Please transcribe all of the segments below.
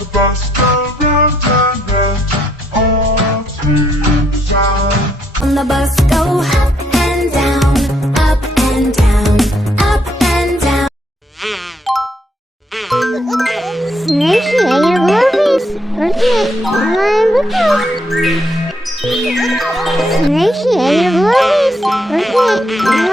the bus go round and round all through town. On the bus go up and down, up and down, up and down. Snakey, are you movies? Okay, look out. Snakey, are you movies? Okay, look out.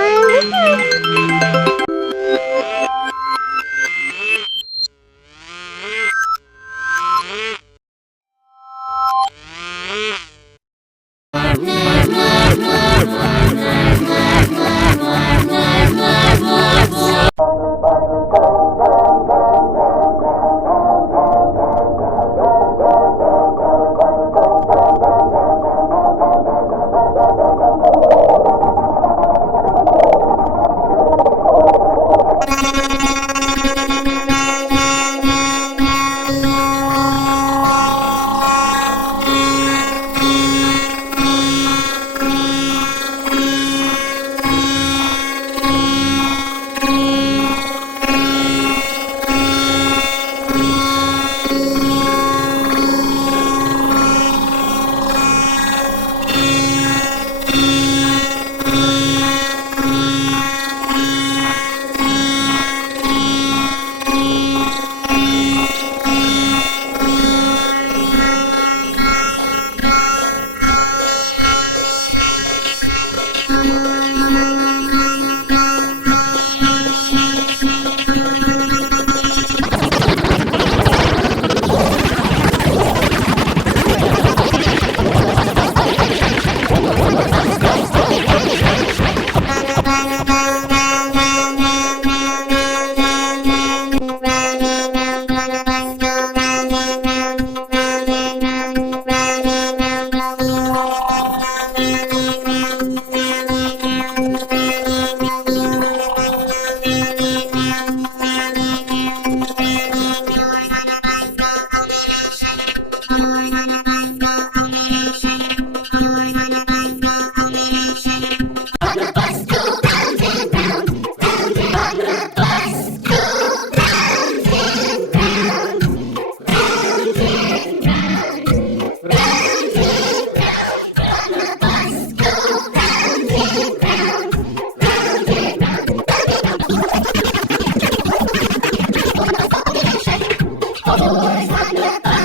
Boys on the bus.